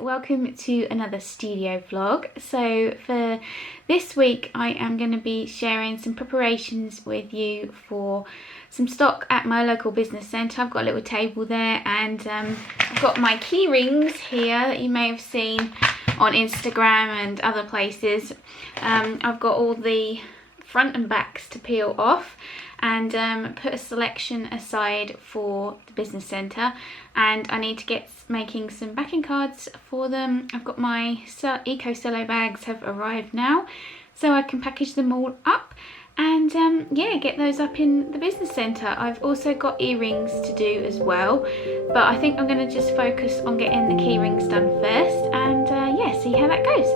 welcome to another studio vlog. So for this week I am going to be sharing some preparations with you for some stock at my local business centre. I've got a little table there and I've got my Keyrings here that you may have seen on Instagram and other places. I've got all the front and backs to peel off and put a selection aside for the business centre, and I need to get making some backing cards for them. I've got my eco cello bags have arrived now, so I can package them all up and yeah, get those up in the business centre. I've also got earrings to do as well, but I think I'm going to just focus on getting the keyrings done first and yeah, see how that goes.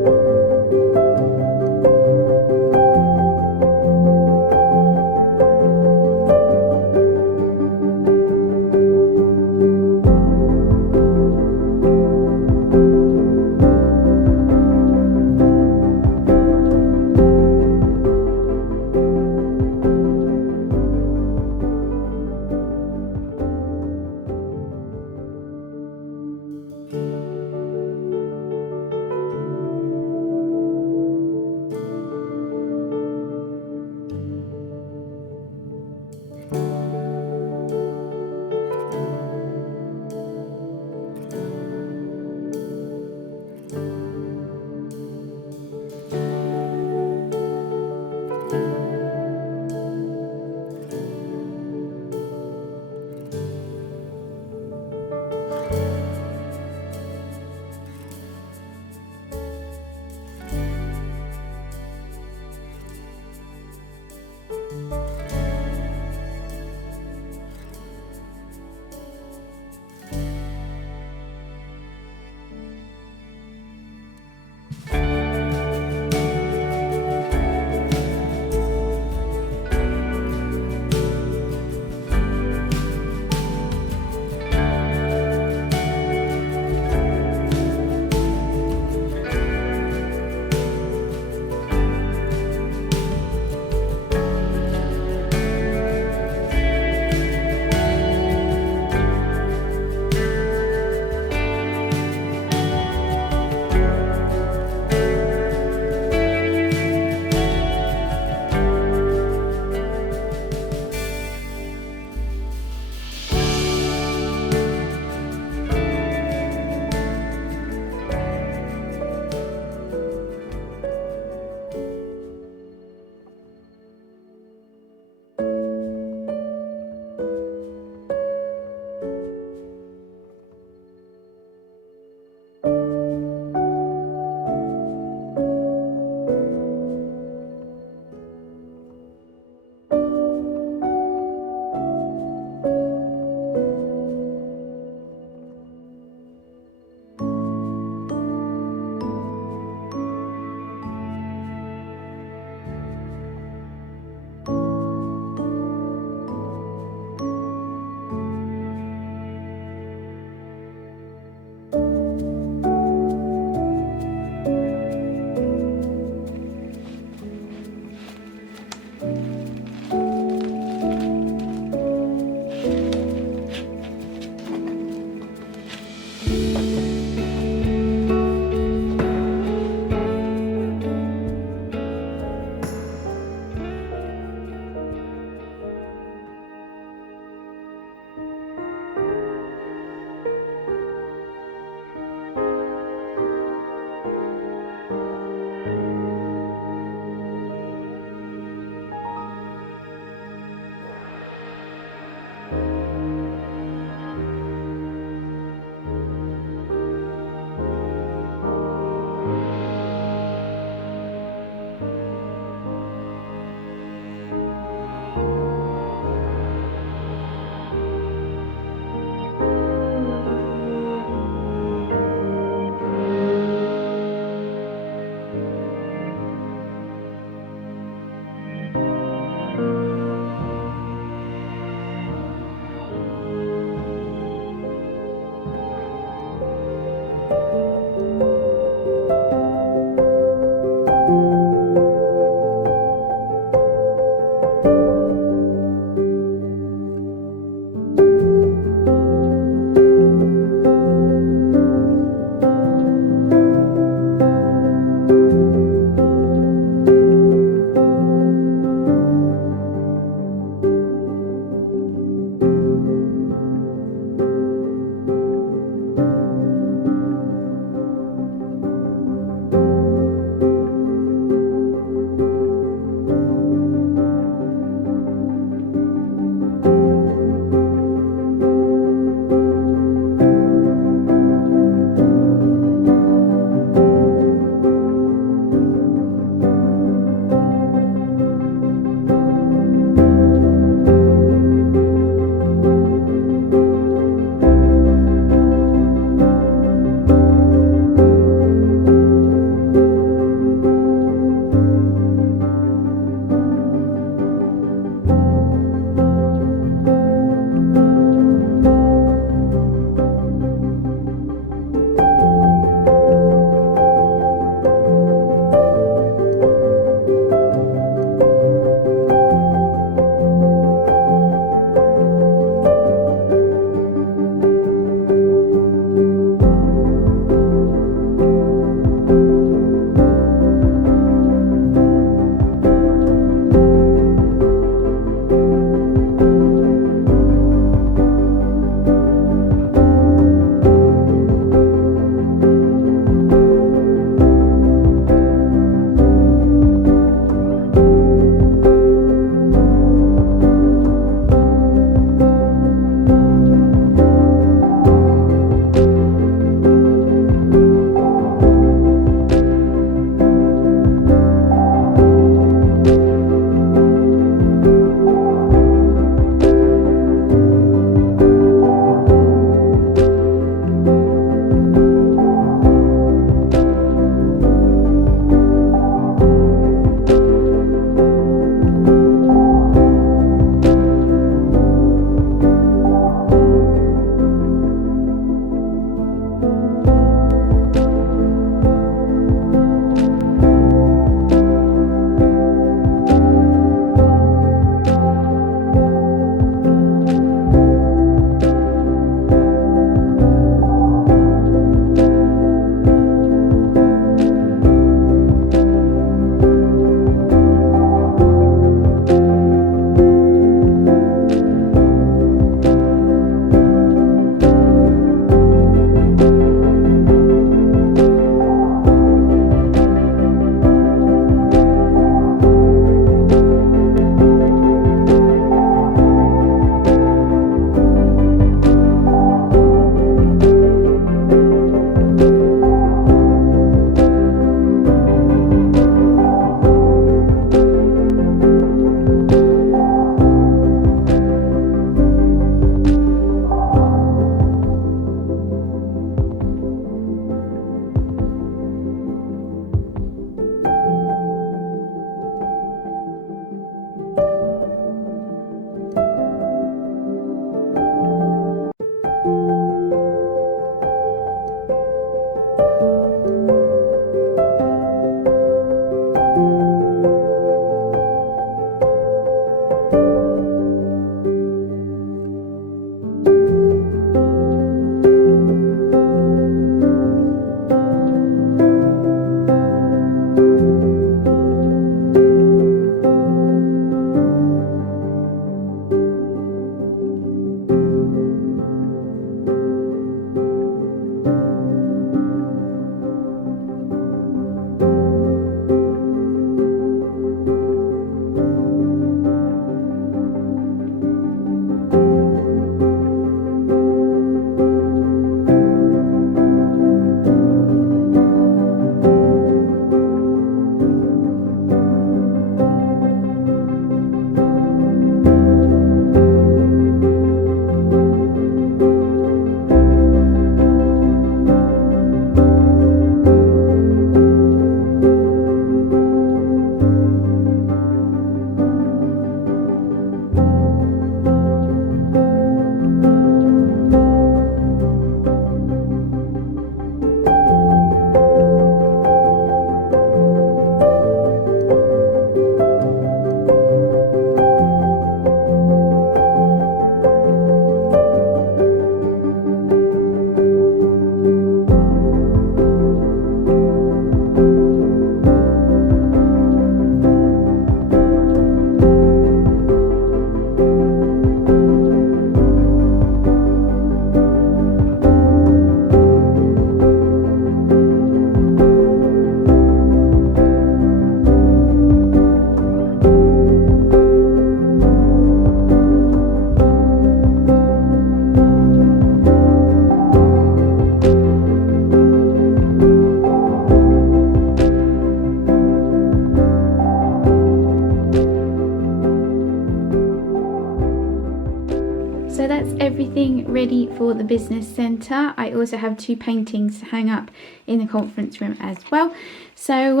So that's everything ready for the business centre. I also have 2 paintings to hang up in the conference room as well. So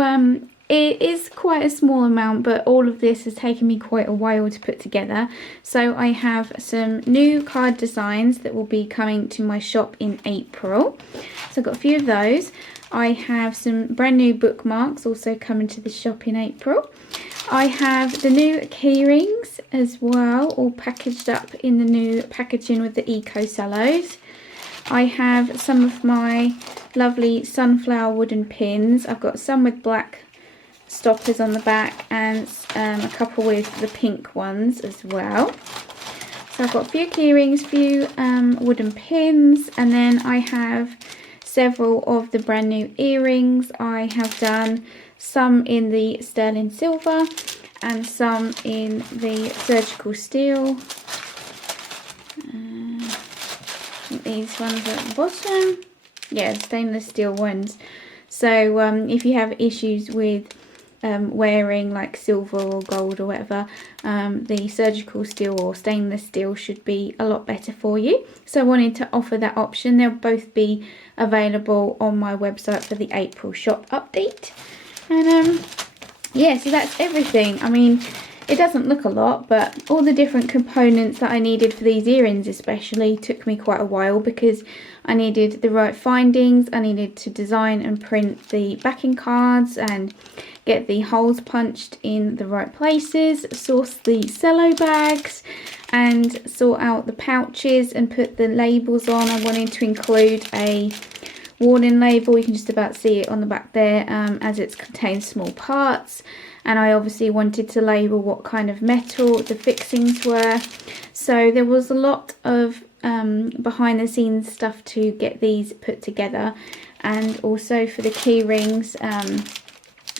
it is quite a small amount, but all of this has taken me quite a while to put together. So I have some new card designs that will be coming to my shop in April. So I've got a few of those. I have some brand new bookmarks also coming to the shop in April. I have the new keyrings as well, all packaged up in the new packaging with the eco cellos. I have some of my lovely sunflower wooden pins. I've got some with black stoppers on the back and a couple with the pink ones as well. So I've got a few keyrings, a few wooden pins, and then I have several of the brand new earrings. I have done some in the sterling silver and some in the surgical steel. These ones at the bottom, yeah, stainless steel ones. So if you have issues with wearing like silver or gold or whatever, the surgical steel or stainless steel should be a lot better for you. So I wanted to offer that option. They'll both be available on my website for the April shop update. And yeah, so that's everything. I mean, it doesn't look a lot, but all the different components that I needed for these earrings especially took me quite a while, because I needed the right findings. I needed to design and print the backing cards and get the holes punched in the right places, source the cello bags and sort out the pouches and put the labels on. I wanted to include a warning label. You can just about see it on the back there, as it contains small parts. And I obviously wanted to label what kind of metal the fixings were. So there was a lot of behind the scenes stuff to get these put together. And also for the key rings,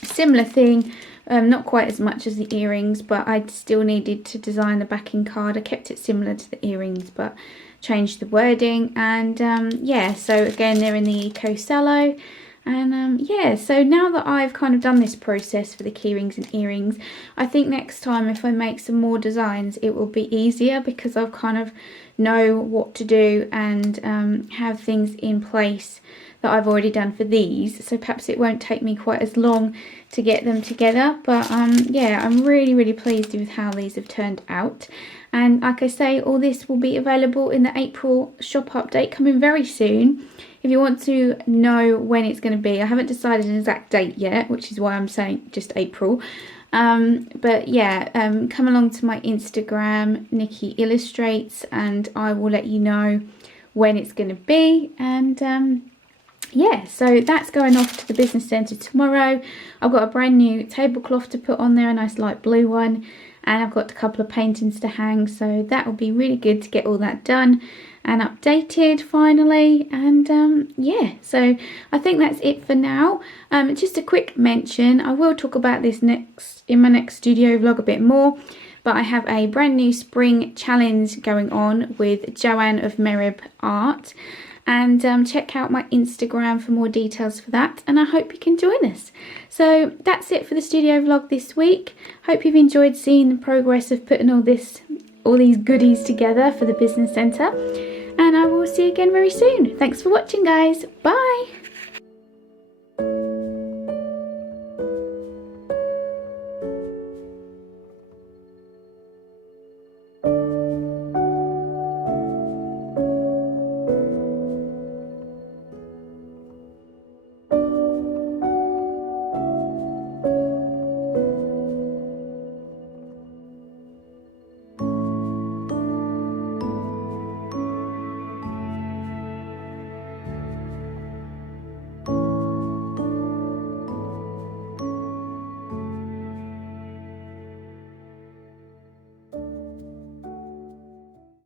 similar thing, not quite as much as the earrings, but I still needed to design the backing card. I kept it similar to the earrings, but changed the wording. And yeah, so again, they're in the eco cello. And yeah, so now that I've kind of done this process for the keyrings and earrings, I think next time if I make some more designs, it will be easier, because I've kind of know what to do and have things in place that I've already done for these. So perhaps it won't take me quite as long to get them together. But yeah, I'm really pleased with how these have turned out. And like I say, all this will be available in the April shop update coming very soon. If you want to know when it's going to be, I haven't decided an exact date yet, which is why I'm saying just April. But yeah, come along to my Instagram, Niki Illustrates, and I will let you know when it's going to be. And yeah, so that's going off to the business centre tomorrow. I've got a brand new tablecloth to put on there, a nice light blue one. And I've got a couple of paintings to hang, so that will be really good to get all that done and updated finally. And yeah, so I think that's it for now. Just a quick mention, I will talk about this in my next studio vlog a bit more, but I have a brand new spring challenge going on with Joanne of Merib Art. And check out my Instagram for more details for that, and I hope you can join us. So that's it for the studio vlog this week. Hope you've enjoyed seeing the progress of putting all these goodies together for the business centre, and I will see you again very soon. Thanks for watching, guys. Bye.